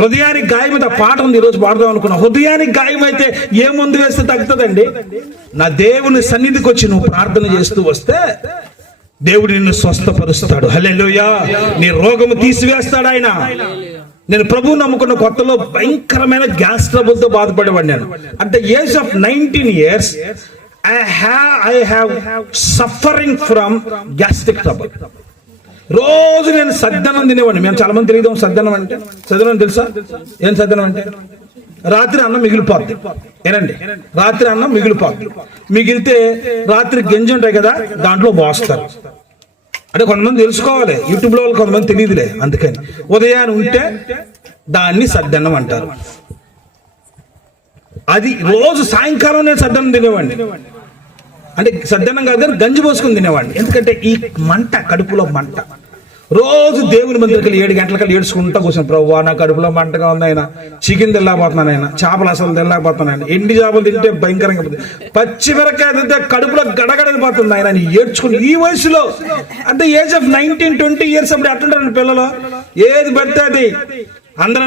హృదయానికి గాయం అయితే పాట ఉంది, ఈరోజు పాడదాం అనుకున్నా. హృదయానికి గాయం అయితే ఏ మందు వేస్తే తగ్గుతుందండి? నా దేవుని సన్నిధికి వచ్చి నువ్వు ప్రార్థన చేస్తూ వస్తే దేవుడు నిన్ను స్వస్థపరుస్తాడు. హల్లెలూయా. నీ రోగము తీసివేస్తాడు ఆయన. నేను ప్రభువు నమ్ముకున్న కొత్తలో భయంకరమైన గ్యాస్ ట్రబుల్ తో బాధపడేవాడిని. At the age of 19 years I have suffering from gastric trouble. రోజు నేను సద్దనం తినేవాడిని. మేము చాలా మంది తెలియదు సద్దనం అంటే. సద్దనం తెలుసా? ఏం సద్దనం అంటే? రాత్రి అన్నం మిగిలిపోద్ది. ఏనండి, రాత్రి అన్నం మిగిలిపోద్ది. మిగిలితే రాత్రి గింజ ఉంటాయి కదా, దాంట్లో పోస్తారు. అంటే కొంతమంది తెలుసుకోవాలి, యూట్యూబ్ లో కొంతమంది తెలియదులే, అందుకని ఉదయాన్ని ఉంటే దాన్ని సద్దన్నం అంటారు. అది రోజు సాయంకాలం నేను సద్దన్నం తినేవాడిని. అంటే సద్దన్నం కాదు, గంజి పోసుకుని తినేవాడిని. ఎందుకంటే ఈ మంట, కడుపులో మంట. రోజు దేవుని మందిరికి 7 గంటలకల్లా ఏడ్చుకుంటా కూర్చొని, ప్రభువా నా కడుపులో మంటగా ఉంది ఆయన, చికెన్ తినలేకపోతున్నాను ఆయన, చేపలు అసలు తినలేకపోతున్నాను, ఎండి చేపలు తింటే భయంకరంగా పచ్చి మిరకాయ తింటే కడుపులో గడగడపోతుంది ఆయన అని ఏడ్చుకుని. ఈ వయసులో అంటే ఏజ్ ఆఫ్ 19-20 years అప్పుడు ఎట్లుంటారండి పిల్లలు? ఏది పెడితే అది అందరూ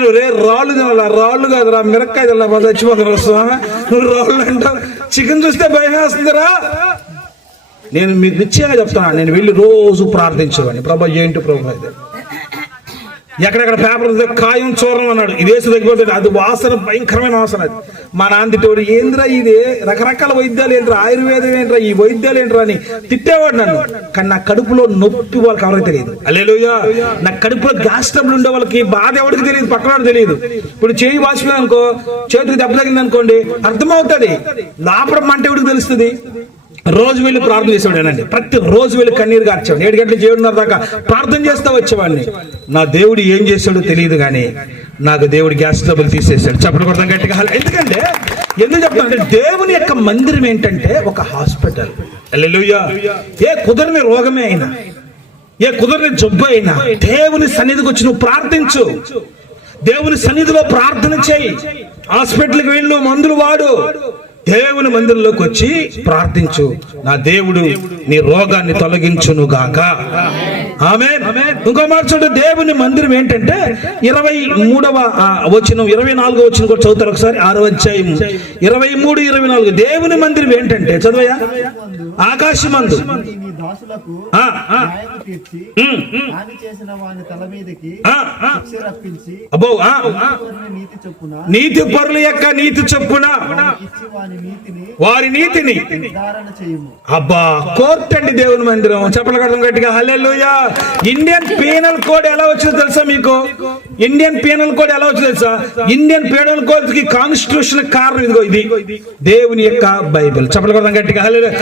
రాళ్ళు తినాలి. రాళ్ళు కాదురా, మిరకాయ తినలేకపోతే చచ్చిపోతున్నారు. నువ్వు రాళ్ళు అంటావు. చికెన్ చూస్తే భయం వేస్తుందిరా. నేను మీకు నిశ్చయంగా చెప్తున్నాను, నేను వెళ్ళి రోజు ప్రార్థించేవాడిని. ప్రభా ఏంటి ప్రభు అయితే ఎక్కడెక్కడ పేపర్ కాయం చూరం అన్నాడు, ఇదేసి తగ్గిపోతుంది. అది వాసన, భయంకరమైన వాసన. అది మా నాన్న తిట్టేవాడు, ఏంద్రా ఇది, రకరకాల వైద్యాలు ఏంట్రా, ఆయుర్వేదం ఏంట్రా, ఈ వైద్యాలు ఏంట్రా అని తిట్టేవాడు నన్ను. కానీ నా కడుపులో నొప్పి వాళ్ళకి ఎవరికి తెలియదు. హల్లెలూయా. నా కడుపులో గ్యాస్ ట్రబుల్ ఉండే వాళ్ళకి బాధ ఎవరికి తెలియదు, పక్కన తెలియదు. ఇప్పుడు చేయి వాసిపోయింది అనుకో, చేతికి దెబ్బ తగిలింది అనుకోండి, అర్థమవుతుంది. లోపల మంట ఎవరికి తెలుస్తుంది? రోజు వెళ్ళి ప్రార్థన చేసేవాడేనండి. ప్రతి రోజు వెళ్ళి కన్నీరు గార్చేవాడిని. 7 గంటల 7:30 దాకా ప్రార్థన చేస్తా వచ్చేవాడిని. నా దేవుడు ఏం చేశాడో తెలియదు కానీ నాకు దేవుడు గ్యాస్ ట్రబుల్ తీసేసాడు. చెప్పడం కొడతాం గట్టిగా. ఎందుకంటే ఎందుకు చెప్తానంటే దేవుని యొక్క మందిరం ఏంటంటే ఒక హాస్పిటల్. హల్లెలూయా. ఏ కుదరని రోగమే అయినా, ఏ కుదరని జబ్బు అయినా దేవుని సన్నిధికి వచ్చి నువ్వు ప్రార్థించు. దేవుని సన్నిధిలో ప్రార్థన చేయి. హాస్పిటల్కి వెళ్ళు, మందులు వాడు. దేవుని మందిరంలోకి వచ్చి ప్రార్థించు. నా దేవుడు నీ రోగాన్ని తొలగించును గాక. ఆమేన్. ఇంకో మాట చూడండి, దేవుని మందిరం ఏంటంటే 23వ వచనం 24వ వచనం కూడా చదువుతారు ఒకసారి. 6వ అధ్యాయం 23, 24. దేవుని మందిరం ఏంటంటే చదవయ్యా. ఆకాశమందు నీ దాసులకు న్యాయము తీర్చి హాని చేసిన వాని తల మీదకి శిక్ష రప్పించి అబ్బో నీతి చొప్పున నీతి పరుల యొక్క నీతి చొప్పున ఇచ్చి వారి నీతిని నిర్ధారణ చేయుము. అబ్బా, కోర్టు అండి దేవుని మందిరం. చెప్పలు కడతాం గట్టిగా హల్లెలూయా. ఇండియన్ పీనల్ కోడ్ ఎలా వచ్చిందో తెలుసా మీకు? ఇండియన్ పీనల్ కోడ్ ఎలా వచ్చిందో తెలుసా? ఇండియన్ పీనల్ కోడ్ కి కాన్స్టిట్యూషన్ కారణం ఇదిగో, ఇది దేవుని యొక్క బైబిల్. చెప్పలు కడతాం గట్టిగా హల్లెలూయా.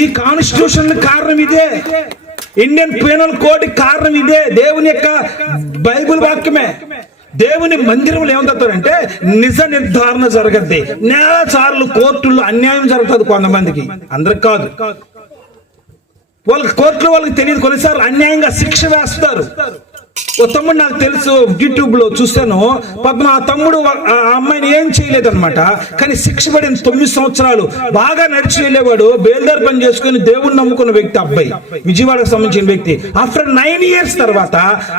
ఈ కాన్స్టిట్యూషన్ కారణం ఇదే, ఇండియన్ పీనల్ కోడ్ కారణం ఇదే, దేవుని యొక్క బైబిల్ వాక్యమే. దేవుని మందిరంలో ఏమంటారంటే నిజ నిర్ధారణ జరగద్ది. నేలసార్లు కోర్టుల్లో అన్యాయం జరుగుతుంది కొంతమందికి, అందరికి కాదు. వాళ్ళకి కోర్టులో వాళ్ళకి తెలియదు, కొన్నిసార్లు అన్యాయంగా శిక్ష వేస్తారు. ఓ తమ్ముడు నాకు తెలుసు, యూట్యూబ్ లో చూస్తాను. పాపం ఆ తమ్ముడు ఆ అమ్మాయిని ఏం చేయలేదు అనమాట, కానీ శిక్ష పడిన 9 సంవత్సరాలు బాగా నడిచి వెళ్ళేవాడు, బేల్దార్ పని చేసుకుని దేవుణ్ణి నమ్ముకున్న వ్యక్తి, అబ్బాయి, విజయవాడకు సంబంధించిన వ్యక్తి. ఆఫ్టర్ 9 years తర్వాత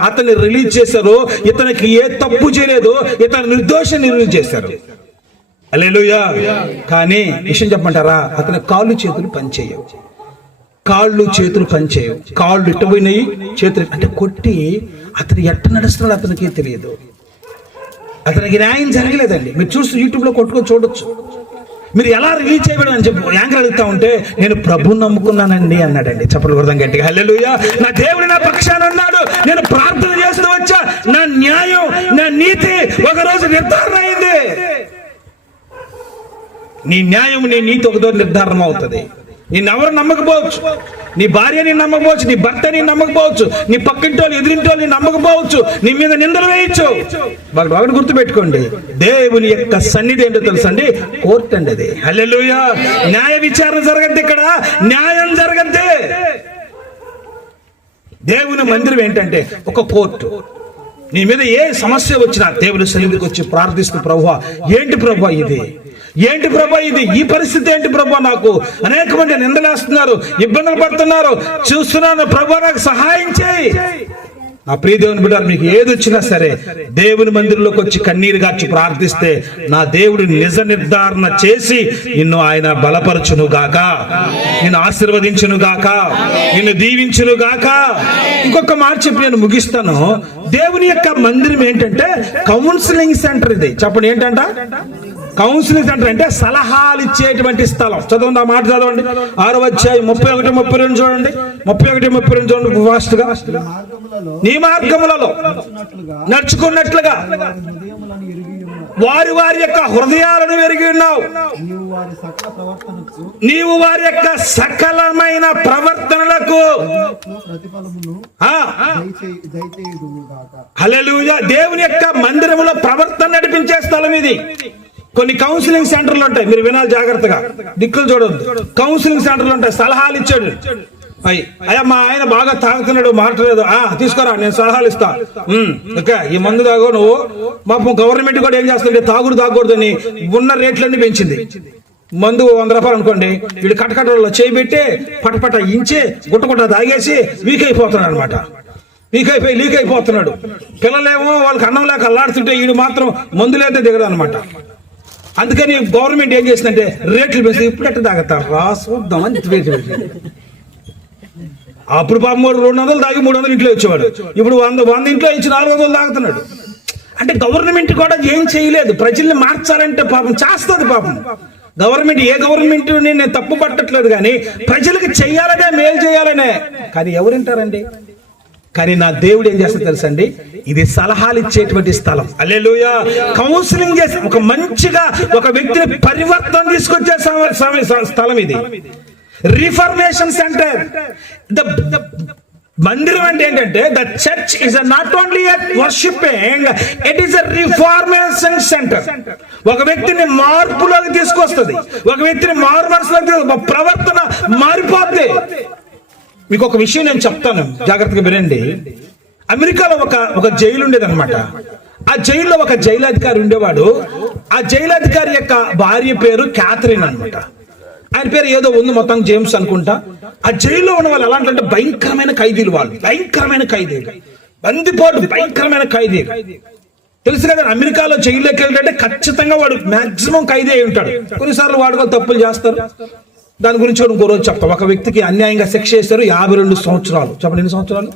అతన్ని రిలీజ్ చేశారు. ఇతనికి ఏ తప్పు చేయలేదు, ఇతను నిర్దోషాన్ని రిలీజ్ చేశారు. హల్లెలూయా. కానీ విషయం చెప్పమంటారా, అతని కాళ్ళు చేతులు పనిచేయవు, కాళ్ళు చేతులు పనిచేయవు. కాళ్ళు ఇట్టపోయినాయి, చేతులు అంటే కొట్టి అతను ఎట్ట నడుస్తున్నాడు అతనికి తెలియదు. అతనికి న్యాయం జరగలేదండి. మీరు చూస్తూ యూట్యూబ్ లో కొట్టుకొని చూడొచ్చు. మీరు ఎలా రిలీజ్ చేయబడి అని చెప్పి యాంకర్ అడుగుతా ఉంటే నేను ప్రభుని నమ్ముకున్నానండి అన్నాడండి. చెప్పలు కొడదాం గట్టిగా హల్లెలూయా. నా దేవుడు నా పక్షాన ఉన్నాడు, నేను ప్రార్థన చేస్తూ వచ్చా, నా న్యాయం నా నీతి ఒకరోజు నిర్ధారణ అయింది. నీ న్యాయం నీ నీతి ఒకరోజు నిర్ధారణ అవుతుంది. నిన్నెవరు నమ్మకపోవచ్చు, నీ భార్య నీ నమ్మకపోవచ్చు, నీ భర్త నీ నమ్మకపోవచ్చు, నీ పక్కింటోళ్ళు ఎదురింటోళ్ళు నీ నమ్మకపోవచ్చు, నీ మీద నిందలు వేయచ్చు. ఒకటి గుర్తుపెట్టుకోండి, దేవుని యొక్క సన్నిధి ఏంటో తెలుసా అండి? కోర్టు అండి అది. హల్లెలూయా. న్యాయ విచారణ జరగద్ది, ఇక్కడ న్యాయం జరగద్ది. దేవుని మందిరం ఏంటంటే ఒక కోర్టు. నీ మీద ఏ సమస్య వచ్చినా దేవుని సన్నిధికి వచ్చి ప్రార్థిస్తూ, ప్రభువా ఏంటి ప్రభువా ఇది, ఏంటి ప్రభా ఇది, ఈ పరిస్థితి ఏంటి ప్రభా, నాకు అనేక మంది నిందలేస్తున్నారు, ఇబ్బందులు పడుతున్నారు, చూస్తున్నాను ప్రభా, నాకు సహాయం చేయి. నా ప్రియ దేవుని బిడ్డలారా, మీకు ఏది వచ్చినా సరే దేవుని మందిరంలోకి వచ్చి కన్నీరు గార్చి ప్రార్థిస్తే నా దేవుడు నిజ నిర్ధారణ చేసి నిన్ను ఆయన బలపరచును గాక, నిన్ను ఆశీర్వదించును గాక, నిన్ను దీవించును గాక. ఇంకొక మాట చెప్పి నేను ముగిస్తాను. దేవుని యొక్క మందిరం ఏంటంటే కౌన్సిలింగ్ సెంటర్. ఇది చెప్పండి ఏంటంట? కౌన్సిలింగ్ సెంటర్ అంటే సలహాలు ఇచ్చేటువంటి స్థలం. చదవండి ఆ మాట, చదవండి. 6వ అధ్యాయం 31, 32 చూడండి. 31, 32 చూడండి ఫాస్ట్ గా. నీ మార్గములలో నడుచుకున్నట్లుగా వారి వారి యొక్క హృదయాలను ఎరిగి ఉన్నావు, నీవు వారి యొక్క సకలమైన ప్రవర్తనలకు హల్లెలూయా. దేవుని యొక్క మందిరములో ప్రవర్తన నడిపించే స్థలం ఇది. కొన్ని కౌన్సిలింగ్ సెంటర్లు ఉంటాయి, మీరు వినాలి జాగ్రత్తగా, దిక్కులు చూడొద్దు. కౌన్సిలింగ్ సెంటర్లు ఉంటాయి, సలహాలు ఇచ్చాడు. అయ్యా మా ఆయన బాగా తాగుతున్నాడు, మాట్లాడలేదు, తీసుకోరా నేను సలహాలు ఇస్తా. ఓకే, ఈ మందు తాగో నువ్వు. మా గవర్నమెంట్ కూడా ఏం చేస్తుంది, తాగుడు తాగకూడదని ఉన్న రేట్లన్నీ పెంచింది. మందు 100 రూపాయలు అనుకోండి, వీడు కటకటలో చేయబెట్టి పటపట ఇంచి గుట్టగుట్ట తాగేసి వీక్ అయిపోతున్నాడు అనమాట. లీక్ అయిపోతున్నాడు. పిల్లలేమో వాళ్ళకి అన్నం లేక అల్లాడుతుంటే వీడు మాత్రం మందు లేదే దిగడు అనమాట. అందుకని గవర్నమెంట్ ఏం చేసిందంటే రేట్లు పెంచి ఇప్పుడు ఎట్ట తాగుతారు రా చూద్దామని అప్పుడు పాపం 200 తాగి 300 ఇంట్లో వచ్చేవాడు. ఇప్పుడు 100 ఇంట్లో ఇచ్చి 400 తాగుతున్నాడు. అంటే గవర్నమెంట్ కూడా ఏం చేయలేదు. ప్రజల్ని మార్చాలంటే పాపం చేస్తుంది. పాపం గవర్నమెంట్, ఏ గవర్నమెంట్ నేను తప్పు పట్టట్లేదు, కానీ ప్రజలకు చెయ్యాలనే, మేలు చేయాలనే. కానీ ఎవరింటారండి? కానీ నా దేవుడు ఏం చేస్తాడు తెలుసండి, ఇది సలహాలు ఇచ్చేటువంటి స్థలం. హల్లెలూయా. కౌన్సిలింగ్ చేసి ఒక మంచిగా ఒక వ్యక్తిని పరివర్తన తీసుకొచ్చే స్థలం ఇది. Reformation centre. ద మందిరం అంటే ఏంటంటే the church is not only worshipping, it is a reformation centre. ఒక వ్యక్తిని మార్పులోకి తీసుకొస్తుంది, ఒక వ్యక్తిని మారు మనసులోకి, ప్రవర్తన మారిపోద్ది. మీకు ఒక విషయం నేను చెప్తాను, జాగ్రత్తగా వినండి. అమెరికాలో ఒక జైలు ఉండేది అనమాట. ఆ జైల్లో ఒక జైలు అధికారి ఉండేవాడు. ఆ జైలు అధికారి యొక్క భార్య పేరు క్యాథరిన్ అనమాట. ఆయన పేరు ఏదో ఉంది, మొత్తం జేమ్స్ అనుకుంటా. ఆ జైల్లో ఉన్న వాళ్ళు ఎలా అంటే భయంకరమైన ఖైదీలు, వాళ్ళు భయంకరమైన ఖైదీలు, బందిపోటు భయంకరమైన ఖైదీలు. తెలుసు కదా, అమెరికాలో జైల్లోకి వెళ్ళాలంటే ఖచ్చితంగా వాడు మాక్సిమం ఖైదీ అయి ఉంటాడు. కొన్నిసార్లు వాడు కూడా తప్పులు చేస్తారు, దాని గురించి కూడా ఇంకో రోజు చెప్తాం. ఒక వ్యక్తికి అన్యాయంగా శిక్ష చేస్తారు 52 సంవత్సరాలు. చెప్పండి ఎన్ని సంవత్సరాలు?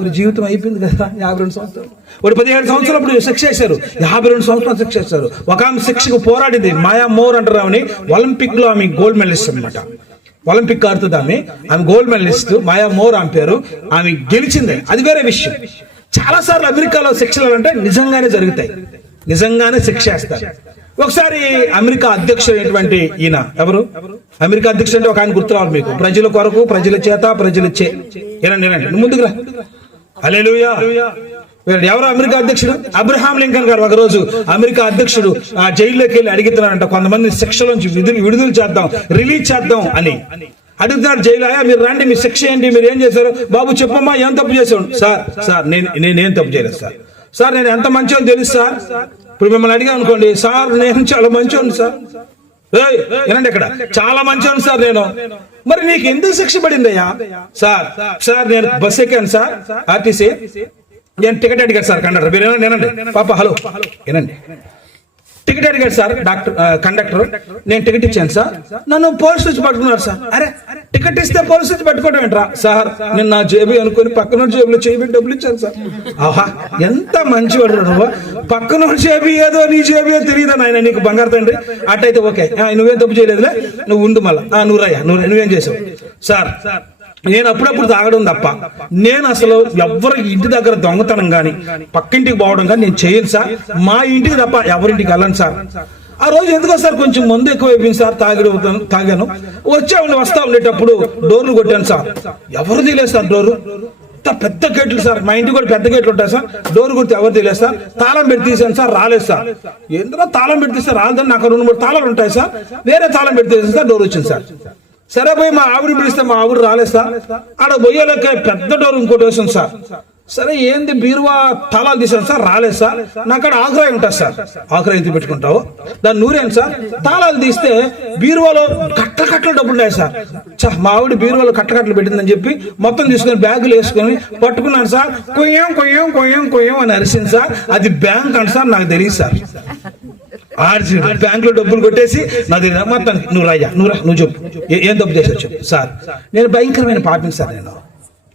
ఒక జీవితం అయిపోయింది కదా 52 సంవత్సరాలు. వాడు 17 సంవత్సరాలు అప్పుడు శిక్ష చేశారు, 52 సంవత్సరాలు శిక్ష చేశారు. ఒక ఆమె శిక్షకు పోరాడింది, మాయా మోర్ అంటారు ఆమెని. ఒలింపిక్ లో ఆమె గోల్డ్ మెడలిస్ట్ అనమాట. ఒలింపిక్ ఆడుతుంది ఆమె గోల్డ్ మెడలిస్ట్. మాయా మోర్ ఆమె పేరు. ఆమె గెలిచింది, అది వేరే విషయం. చాలా సార్లు అమెరికాలో శిక్షలు అంటే నిజంగానే జరుగుతాయి, నిజంగానే శిక్ష చేస్తారు. ఒకసారి అమెరికా అధ్యక్షుడు అయినటువంటి ఈయన, ఎవరు అమెరికా అధ్యక్షుడు అంటే ఒక ఆయన గుర్తు రావాలి మీకు. ప్రజల కొరకు, ప్రజల చేత, ప్రజల ఏనండి ముందుకు రా. హల్లెలూయా. ఎవరు అమెరికా అధ్యక్షుడు? అబ్రహాం లింకన్ గారు. ఒకరోజు అమెరికా అధ్యక్షుడు ఆ జైల్లోకి వెళ్ళి అడుగుతున్నారంట, కొంతమంది శిక్షలోంచి విడుదల చేద్దాం, రిలీజ్ చేద్దాం అని అడుగుతున్నాడు. జైలు, మీరు రండి, మీ శిక్ష ఏంటి, మీరు ఏం చేశారు? బాబు చెప్పమ్మా, ఏం తప్పు చేశాడు? సార్ నేనేం తప్పు చేయలేదు సార్ నేను ఎంత మంచోని తెలుసు సార్. ఇప్పుడు మిమ్మల్ని అడిగాను అనుకోండి, సార్ నేను చాలా మంచోని సార్. ఏనండి ఇక్కడ చాలా మంచోని సార్ నేను. మరి నీకు ఎందుకు శిక్ష పడిందయ్యా? సార్ నేను బస్ ఎక్కాను సార్, ఆర్టీసీ, నేను టికెట్ అడిగాను సార్ కండక్టర్. మీరు ఏనండి పాప, హలో ఏనండి, టికెట్ అడిగాడు సార్ కండక్టర్. నేను టికెట్ ఇచ్చాను సార్, నన్ను పోలీసు వచ్చి పట్టుకున్నారు సార్. అరే టికెట్ ఇస్తే పోలీసు వచ్చి పట్టుకోవడం ఏంట్రా? సార్ నేను నా జేబు అనుకుని పక్కన జేబులో చేయి డబ్బులు ఇచ్చాను సార్. ఆహా, ఎంత మంచివాడు నువ్వు. పక్కన జేబు ఏదో నీ జేబు ఏదో తెలియదా నాయన నీకు, బంగారు తండ్రి. అట్టయితే ఓకే, నువ్వేం తప్పు చేయలేదులే, నువ్వు ఉండు మళ్ళా. నువ్వు నువ్వేం చేసావు? సార్ నేను అప్పుడప్పుడు తాగడం తప్ప నేను అసలు ఎవరి ఇంటి దగ్గర దొంగతనం గాని పక్కింటికి పోవడం కానీ నేను చేయను సార్. మా ఇంటికి తప్ప ఎవరింటికి వెళ్ళను సార్. ఆ రోజు ఎందుకో సార్ కొంచెం మందు ఎక్కువ అయిపోయింది సార్, తాగాను. వస్తా ఉండేటప్పుడు డోర్లు కొట్టాను సార్. ఎవరు తీలేదు సార్ డోరు, పెద్ద గేట్లు సార్. మా ఇంటికి కూడా పెద్ద గేట్లు ఉంటాయి సార్. డోర్ కొడితే ఎవరు తెలియదు సార్. తాళం పెట్టి తీసాను సార్, రాలేదు సార్. ఎందులో తాళం పెట్టి తీస్తే రాలేదని, నాకు 2-3 తాళాలు ఉంటాయి సార్. వేరే తాళం పెట్టి తీసాను సార్, డోర్ వచ్చింది సార్. సరే పోయి మా ఆవిడ పిలిస్తే మా ఆవిడ రాలేదు సార్. ఆడ బొయ్యలకే పెద్ద డోర్ ఇంకోటి వేసాను సార్. సరే ఏంది బీరువా తాళాలు తీసాను సార్, రాలేదు సార్. నాకు అక్కడ ఆకురాయి ఉంటుంది సార్. ఆకురాయి ఎంత పెట్టుకుంటావు, దాన్ని నూరేను సార్. తాళాలు తీస్తే బీరువాలో కట్టలు డబ్బులు ఉన్నాయి సార్. మా ఆవిడ బీరువాలో కట్టలు పెట్టిందని చెప్పి మొత్తం తీసుకొని బ్యాగులు వేసుకొని పట్టుకున్నాను సార్. కొయ్యం అని అరిసింది సార్. అది బ్యాంక్ అంట సార్, నాకు తెలియదు సార్. బ్యాంక్ లో డబ్బులు కొట్టేసి నాది మొత్తం నువ్వు చెప్పు ఏం తప్పు చేసావు చెప్పు. సార్ నేను భయంకరమైన పాపిని సార్,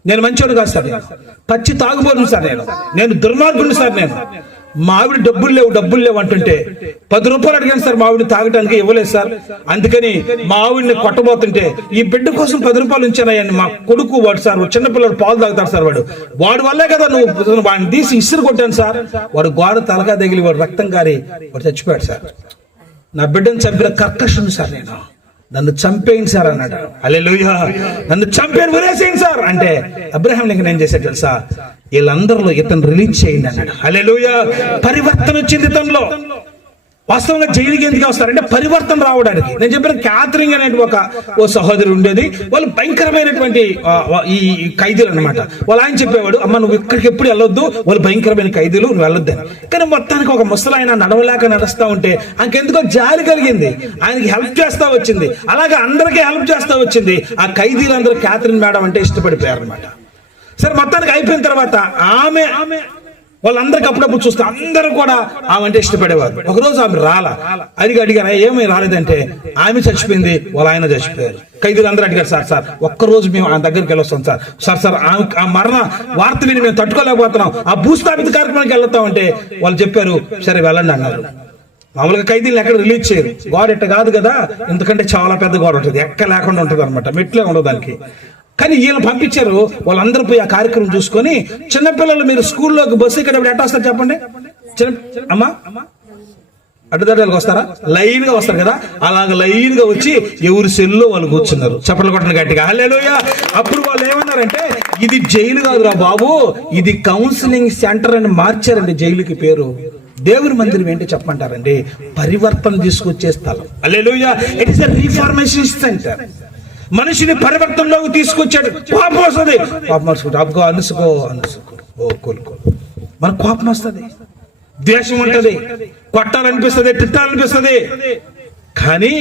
నేను మంచోడు కాదు సార్, నేను పచ్చి తాగుబోను సార్, నేను దుర్మార్గుడిని సార్. నేను మా ఆవిడ డబ్బులు లేవు అంటుంటే 10 రూపాయలు అడిగాను సార్ మా ఆవిడని తాగడానికి, ఇవ్వలేదు సార్. అందుకని మా ఆవిడని కొట్టబోతుంటే ఈ బిడ్డ కోసం 10 రూపాయలు ఉంచానయ్యాన్ని. మా కొడుకు వాడు సార్, చిన్నపిల్లలు పాలు తాగుతారు సార్, వాడి వల్లే కదా నువ్వు వాడిని తీసి ఇసురు కొట్టాను సార్. వాడు గోడ తలకా తగిలి వాడు రక్తం కారి వాడు చచ్చిపోయాడు సార్. నా బిడ్డను చంపిన కర్కశుని సార్, నన్ను చంపేయండి సార్ అన్నాడు. హల్లెలూయా. నన్ను చంపేయండి, వదిలేసేయండి సార్ అంటే అబ్రహాం లింకన్ ఏం చేశాడు తెలుసా? వీళ్ళందరిలో ఇతను రిలీజ్ చేయండి అన్నాడు. హల్లెలూయా. పరివర్తన వచ్చింది ఇతనిలో. వాస్తవంగా జైలుకి ఎందుకు వస్తారంటే పరివర్తన రావడానికి. నేను చెప్పిన క్యాథరింగ్ అనే ఓ సహోదరి ఉండేది. వాళ్ళు భయంకరమైనటువంటి ఈ ఖైదీలు అనమాట. వాళ్ళు ఆయన చెప్పేవాడు, అమ్మ నువ్వు ఇక్కడికి ఎప్పుడు వెళ్ళొద్దు, వాళ్ళు భయంకరమైన ఖైదీలు, నువ్వు వెళ్ళొద్దని. కానీ మొత్తానికి ఒక ముసలాయన నడవలేక నడుస్తా ఉంటే ఆయనకెందుకో జాలి కలిగింది, ఆయనకి హెల్ప్ చేస్తా వచ్చింది. అలాగే అందరికీ హెల్ప్ చేస్తా వచ్చింది. ఆ ఖైదీలందరూ క్యాథరిన్ మేడం అంటే ఇష్టపడిపోయారు అనమాట. సరే మొత్తానికి అయిపోయిన తర్వాత ఆమె వాళ్ళందరికి అప్పుడప్పుడు చూస్తే అందరూ కూడా ఆమె అంటే ఇష్టపడేవారు. ఒకరోజు ఆమె అడిగారు ఏమీ రాలేదంటే ఆమె చచ్చిపోయింది, వాళ్ళ ఆయన చచ్చిపోయారు. ఖైదీలు అందరూ అడిగారు, సార్ ఒక్కరోజు మేము ఆయన దగ్గరికి వెళ్ళొస్తాం సార్ ఆ మరణ వార్త విని మేము తట్టుకోలేకపోతున్నాం, ఆ భూస్థాపిత కార్యక్రమానికి వెళ్తామంటే వాళ్ళు చెప్పారు సరే వెళ్ళండి అన్నారు. మామూలుగా ఖైదీలను ఎక్కడ రిలీజ్ చేయరు, గోడ ఎట్ట కాదు కదా, ఎందుకంటే చాలా పెద్ద గోడ ఉంటుంది, ఎక్క లేకుండా ఉంటుంది అనమాట, మెట్లే ఉండదు దానికి. కానీ వీళ్ళు పంపించారు. వాళ్ళందరూ పోయి ఆ కార్యక్రమం చూసుకొని, చిన్నపిల్లలు మీరు స్కూల్లోకి బస్సు ఎక్కేటప్పుడు ఎట్లా వస్తారు చెప్పండి? అమ్మా అడ్డదారులకు వస్తారా? లైన్ గా వస్తారు కదా, అలాగ లైన్ గా వచ్చి ఎవరి సెల్లో వాళ్ళు కూర్చున్నారు, చప్పట్లు కొట్టడం గట్టిగా హల్లెలూయా. అప్పుడు వాళ్ళు ఏమన్నారంటే ఇది జైలు కాదురా బాబు, ఇది కౌన్సిలింగ్ సెంటర్ అని మార్చారండి జైలుకి పేరు. దేవుని మందిరం ఏంటి చెప్పంటారండి? పరివర్తన తీసుకొచ్చే స్థలం. Hallelujah. It is a reformation centre. మనిషిని పరివర్తనలోకి తీసుకొచ్చాడు. కోపం వస్తుంది, కోపం వస్తుంది, అబ్బో అనుసుకో కోలుకో, మనకు కోపం వస్తుంది, ద్వేషం ఉంటుంది, కొట్టాలనిపిస్తుంది, తిట్టాలనిపిస్తుంది. కానీ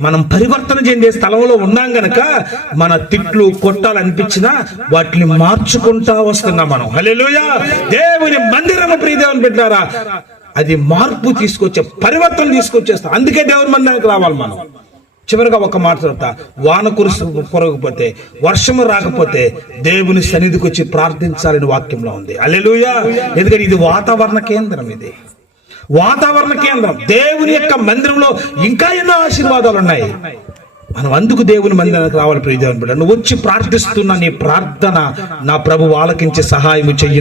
మనం పరివర్తన చెందే స్థలంలో ఉన్నాం గనక మన తిట్లు కొట్టాలు అనిపించినా వాటిని మార్చుకుంటా వస్తున్నాం మనం. హల్లెలూయా. దేవుని మందిరము ప్రియ దేవుని బిడ్డలారా, అది మార్పు తీసుకొచ్చే, పరివర్తన తీసుకొచ్చేస్తా. అందుకే దేవుని మందిరానికి రావాలి మనం. చివరిగా ఒక మాట చెప్తా, వాన కురగకపోతే, వర్షము రాకపోతే దేవుని సన్నిధికి వచ్చి ప్రార్థించాలని వాక్యంలో ఉంది. హల్లెలూయా. ఎందుకంటే ఇది వాతావరణ కేంద్రం, ఇది వాతావరణ కేంద్రం. దేవుని యొక్క మందిరంలో ఇంకా ఎన్నో ఆశీర్వాదాలు ఉన్నాయి. మనం అందుకు దేవుని మందిరానికి రావాలి ప్రియ దేవుని బిడ్డ. నువ్వు వచ్చి ప్రార్థిస్తున్న నీ ప్రార్థన నా ప్రభు ఆలకించి సహాయం చెయ్యి.